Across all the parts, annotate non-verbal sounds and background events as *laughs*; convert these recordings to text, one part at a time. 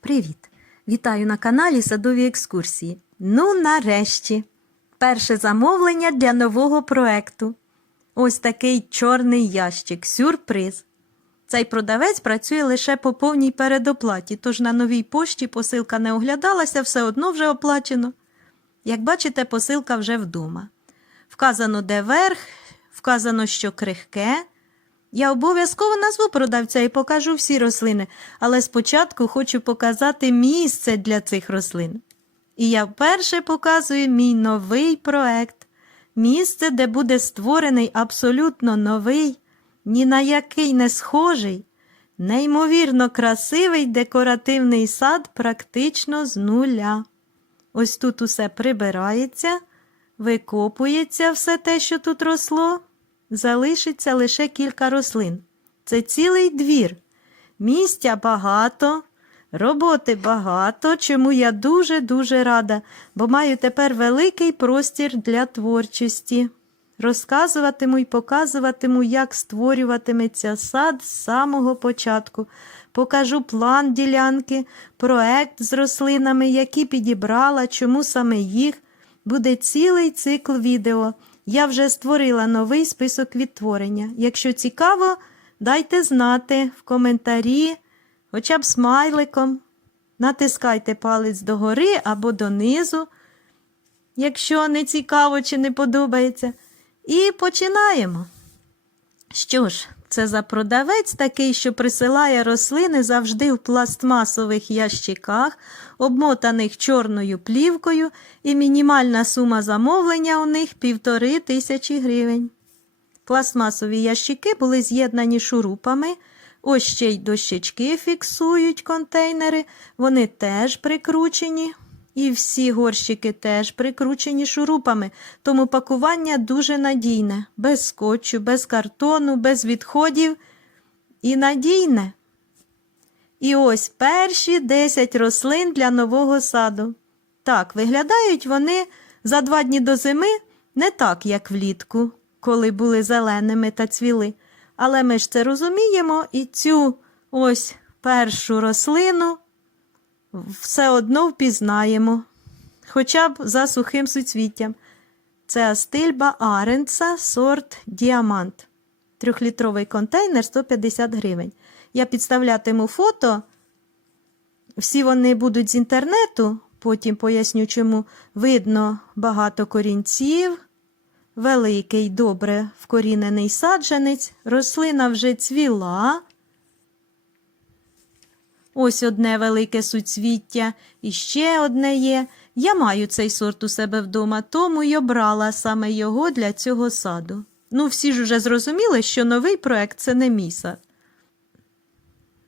Привіт! Вітаю на каналі Садові екскурсії. Ну, нарешті, перше замовлення для нового проекту. Ось такий чорний ящик, сюрприз. Цей продавець працює лише по повній передоплаті, тож на новій пошті посилка не оглядалася, все одно вже оплачено. Як бачите, посилка вже вдома. Вказано, де верх, вказано, що крихке. Я обов'язково назву продавця і покажу всі рослини, але спочатку хочу показати місце для цих рослин. І я вперше показую мій новий проект. Місце, де буде створений абсолютно новий, ні на який не схожий, неймовірно красивий декоративний сад практично з нуля. Ось тут усе прибирається, викопується все те, що тут росло. Залишиться лише кілька рослин. Це цілий двір. Місця багато, роботи багато, чому я дуже-дуже рада, бо маю тепер великий простір для творчості. Розказуватиму і показуватиму, як створюватиметься сад з самого початку. Покажу план ділянки, проект з рослинами, які підібрала, чому саме їх. Буде цілий цикл відео. Я вже створила новий список відтворення. Якщо цікаво, дайте знати в коментарі, хоча б смайликом. Натискайте палець догори або донизу, якщо не цікаво чи не подобається. І починаємо. Що ж, це за продавець такий, що присилає рослини завжди в пластмасових ящиках, обмотаних чорною плівкою, і мінімальна сума замовлення у них півтори тисячі гривень. Пластмасові ящики були з'єднані шурупами. Ось ще й дощечки фіксують контейнери, вони теж прикручені. І всі горщики теж прикручені шурупами, тому пакування дуже надійне, без скотчу, без картону, без відходів і надійне. І ось перші 10 рослин для нового саду. Так, виглядають вони за два дні до зими не так, як влітку, коли були зеленими та цвіли. Але ми ж це розуміємо і цю ось першу рослину все одно впізнаємо, хоча б за сухим суцвіттям. Це астильба Аренца, сорт Діамант. Трьохлітровий контейнер 150 гривень. Я підставлятиму фото. Всі вони будуть з інтернету, потім поясню, чому видно багато корінців, великий, добре вкорінений саджанець, рослина вже цвіла. Ось одне велике суцвіття, і ще одне є. Я маю цей сорт у себе вдома, тому й обрала саме його для цього саду. Ну, всі ж уже зрозуміли, що новий проект це не мій сад.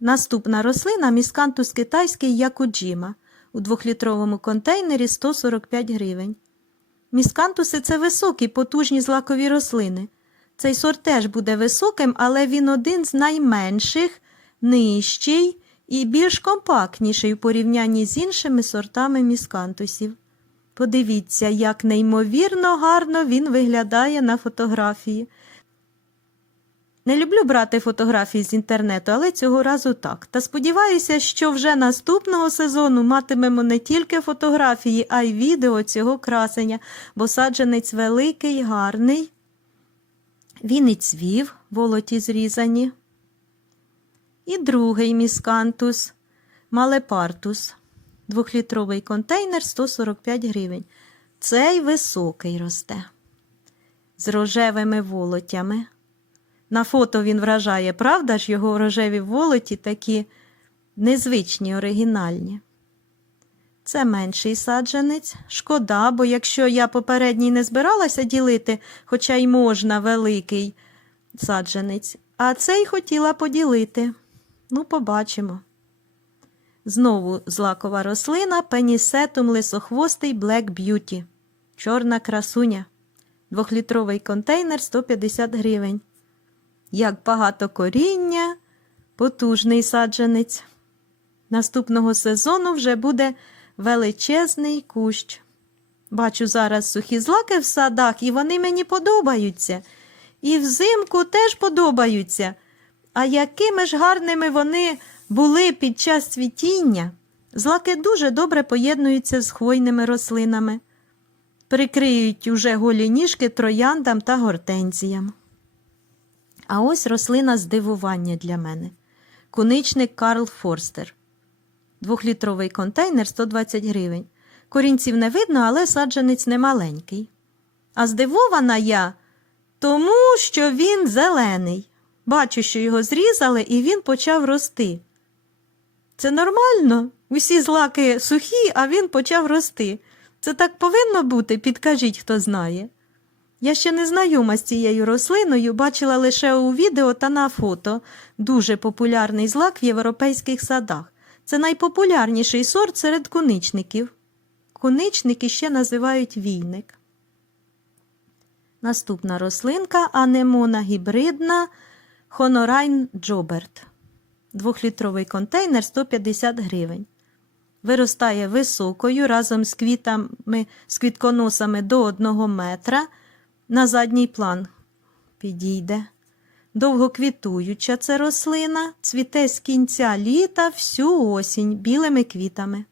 Наступна рослина міскантус китайський якуджіма у двохлітровому контейнері 145 гривень. Міскантуси це високі, потужні злакові рослини. Цей сорт теж буде високим, але він один з найменших, нижчий і більш компактніший у порівнянні з іншими сортами міскантусів. Подивіться, як неймовірно гарно він виглядає на фотографії. Не люблю брати фотографії з інтернету, але цього разу так. Та сподіваюся, що вже наступного сезону матимемо не тільки фотографії, а й відео цього красення, бо саджанець великий, гарний. Він і цвів, волоті зрізані. І другий міскантус малепартус. Двохлітровий контейнер 145 гривень. Цей високий росте. З рожевими волотями. На фото він вражає, правда ж, його рожеві волоті такі незвичні, оригінальні. Це менший саджанець. Шкода, бо якщо я попередній не збиралася ділити, хоча й можна великий саджанець, а цей хотіла поділити. Ну, побачимо. Знову злакова рослина пенісетум лисохвостий Black Beauty. Чорна красуня. Двохлітровий контейнер 150 гривень. Як багато коріння, потужний саджанець. Наступного сезону вже буде величезний кущ. Бачу зараз сухі злаки в садах, і вони мені подобаються. І взимку теж подобаються. А якими ж гарними вони були під час цвітіння, Злаки дуже добре поєднуються з хвойними рослинами, прикриють уже голі ніжки трояндам та гортензіям. А ось рослина здивування для мене. Куничник Карл Форстер. Двохлітровий контейнер 120 гривень. Корінців не видно, але саджанець немаленький. А здивована я тому, що він зелений. Бачу, що його зрізали, і він почав рости. Це нормально. Усі злаки сухі, а він почав рости. Це так повинно бути, підкажіть, хто знає. Я ще не знайома з цією рослиною, бачила лише у відео та на фото. Дуже популярний злак в європейських садах. Це найпопулярніший сорт серед куничників. Куничники ще називають війник. Наступна рослинка анемона гібридна Хонорайн Джоберт. Двохлітровий контейнер 150 гривень. Виростає високою разом з квітами, з квітконосами до 1 метра. На задній план підійде. Довгоквітуюча це рослина, цвіте з кінця літа всю осінь білими квітами.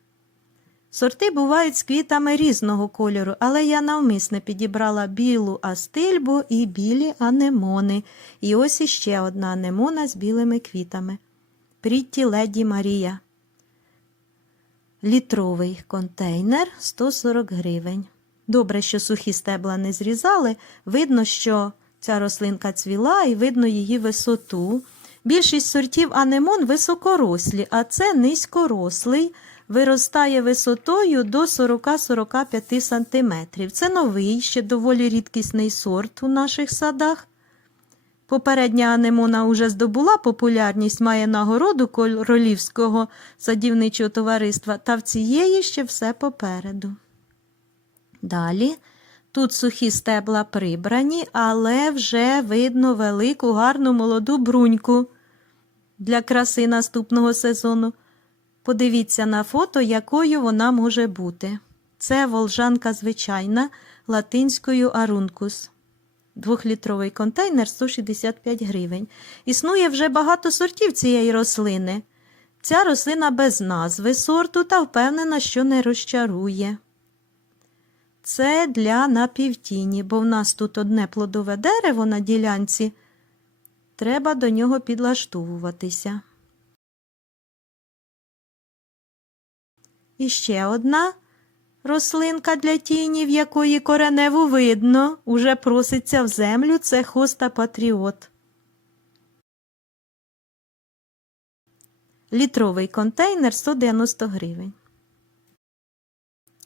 Сорти бувають з квітами різного кольору, але я навмисне підібрала білу астильбу і білі анемони. І ось іще одна анемона з білими квітами. Прітті Леді Марія. Літровий контейнер 140 гривень. Добре, що сухі стебла не зрізали. Видно, що ця рослинка цвіла і видно її висоту. Більшість сортів анемон високорослі, а це низькорослий, виростає висотою до 40-45 см. Це новий, ще доволі рідкісний сорт у наших садах. Попередня анемона уже здобула популярність, має нагороду королівського садівничого товариства, та в цієї ще все попереду. Далі тут сухі стебла прибрані, але вже видно велику гарну молоду бруньку для краси наступного сезону. Подивіться на фото, якою вона може бути. Це волжанка звичайна латинською арункус. Двохлітровий контейнер 165 гривень. Існує вже багато сортів цієї рослини. Ця рослина без назви сорту та впевнена, що не розчарує. Це для напівтіні, бо в нас тут одне плодове дерево на ділянці. Треба до нього підлаштовуватися. І ще одна рослинка для тіні, в якої кореневу видно, уже проситься в землю, це хоста патріот. Літровий контейнер 190 гривень.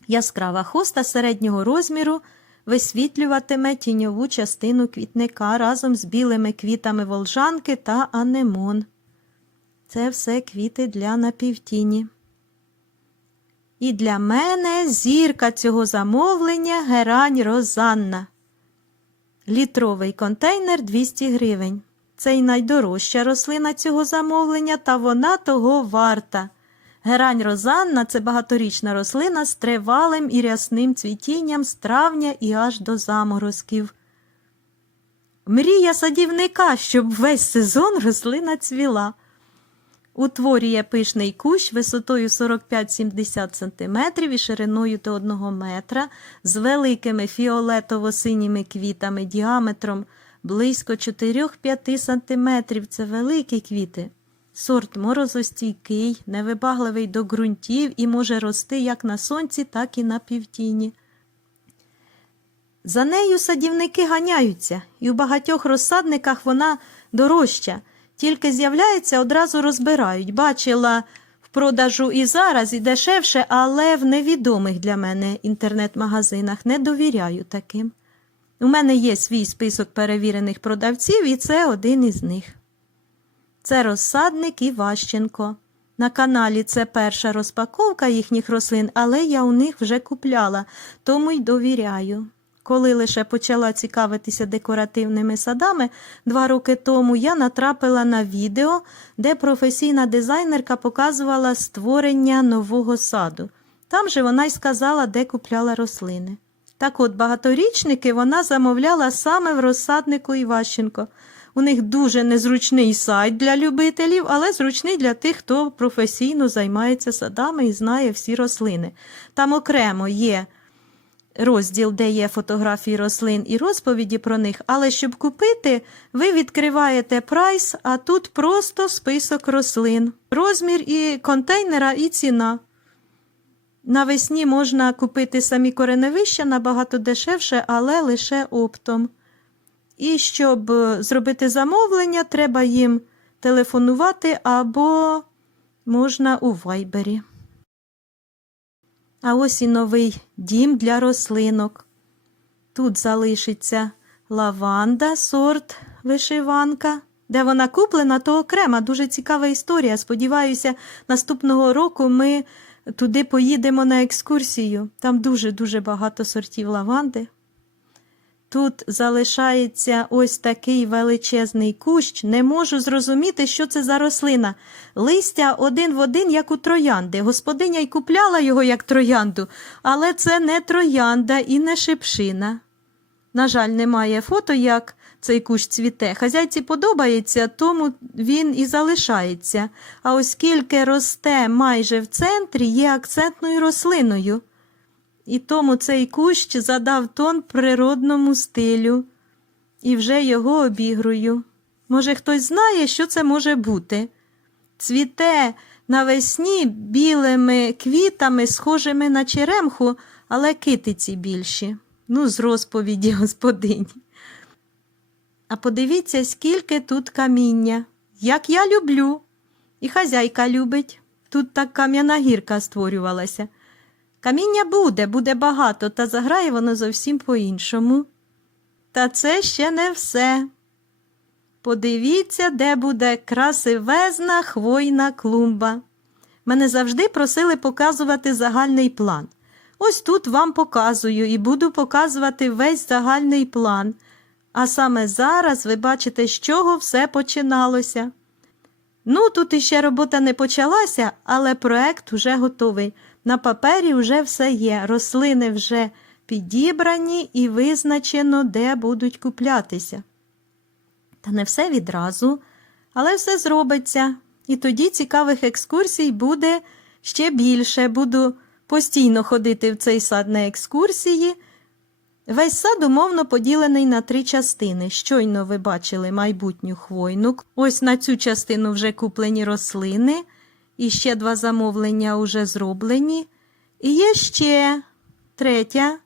Яскрава хоста середнього розміру висвітлюватиме тіньову частину квітника разом з білими квітами волжанки та анемон. Це все квіти для напівтіні. І для мене зірка цього замовлення герань Розанна. Літровий контейнер 200 гривень. Це й найдорожча рослина цього замовлення, та вона того варта. Герань Розанна це багаторічна рослина з тривалим і рясним цвітінням з травня і аж до заморозків. Мрія садівника, щоб весь сезон рослина цвіла. Утворює пишний кущ висотою 45-70 см і шириною до 1 метра з великими фіолетово-синіми квітами діаметром близько 4-5 см. Це великі квіти. Сорт морозостійкий, невибагливий до ґрунтів і може рости як на сонці, так і на півтіні. За нею садівники ганяються, і у багатьох розсадниках вона дорожча. Тільки з'являється, одразу розбирають. Бачила в продажу і зараз, і дешевше, але в невідомих для мене інтернет-магазинах не довіряю таким. У мене є свій список перевірених продавців, і це один із них. Це розсадник Іващенко. На каналі це перша розпаковка їхніх рослин, але я у них вже купляла, тому й довіряю. Коли лише почала цікавитися декоративними садами, два роки тому я натрапила на відео, де професійна дизайнерка показувала створення нового саду. Там же вона й сказала, де купляла рослини. Так от багаторічники вона замовляла саме в розсаднику Іващенко. У них дуже незручний сайт для любителів, але зручний для тих, хто професійно займається садами і знає всі рослини. Там окремо є розділ, де є фотографії рослин і розповіді про них, але щоб купити, ви відкриваєте прайс, а тут просто список рослин, розмір і контейнера, і ціна. Навесні можна купити самі кореневища набагато дешевше, але лише оптом. І щоб е, зробити замовлення, треба їм телефонувати або можна у вайбері. А ось і новий дім для рослинок. Тут залишиться лаванда, сорт вишиванка. Де вона куплена, то окрема, дуже цікава історія. Сподіваюся, наступного року ми туди поїдемо на екскурсію. Там дуже-дуже багато сортів лаванди. Тут залишається ось такий величезний кущ. Не можу зрозуміти, що це за рослина. Листя один в один, як у троянди. Господиня й купляла його як троянду, але це не троянда і не шипшина. На жаль, немає фото, як цей кущ цвіте. Хазяйці подобається, тому він і залишається. А оскільки росте майже в центрі, є акцентною рослиною. І тому цей кущ задав тон природному стилю, і вже його обігрую. Може, хтось знає, що це може бути. Цвіте навесні білими квітами, схожими на черемху, але китиці більші. Ну, з розповіді *laughs* господині. А подивіться, скільки тут каміння. Як я люблю. І хазяйка любить. Тут так кам'яна гірка створювалася. Каміння буде, буде багато, та заграє воно зовсім по-іншому. Та це ще не все. Подивіться, де буде красивезна хвойна клумба. Мене завжди просили показувати загальний план. Ось тут вам показую і буду показувати весь загальний план. А саме зараз ви бачите, з чого все починалося. Ну, тут іще робота не почалася, але проект уже готовий. На папері вже все є, рослини вже підібрані і визначено, де будуть куплятися. Та не все відразу, але все зробиться. І тоді цікавих екскурсій буде ще більше. Буду постійно ходити в цей сад на екскурсії. Весь сад умовно поділений на три частини. Щойно ви бачили майбутню хвойну. Ось на цю частину вже куплені рослини, і ще два замовлення вже зроблені. І є ще третя,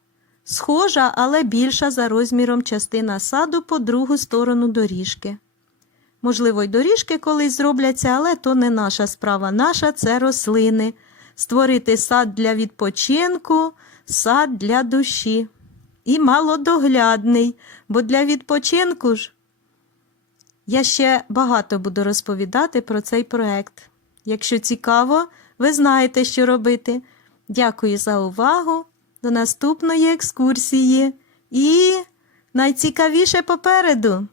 схожа, але більша за розміром частина саду по другу сторону доріжки. Можливо, й доріжки колись зробляться, але то не наша справа. Наша це рослини. Створити сад для відпочинку, сад для душі. І малодоглядний, бо для відпочинку ж я ще багато буду розповідати про цей проект. Якщо цікаво, ви знаєте, що робити. Дякую за увагу. До наступної екскурсії. І найцікавіше попереду.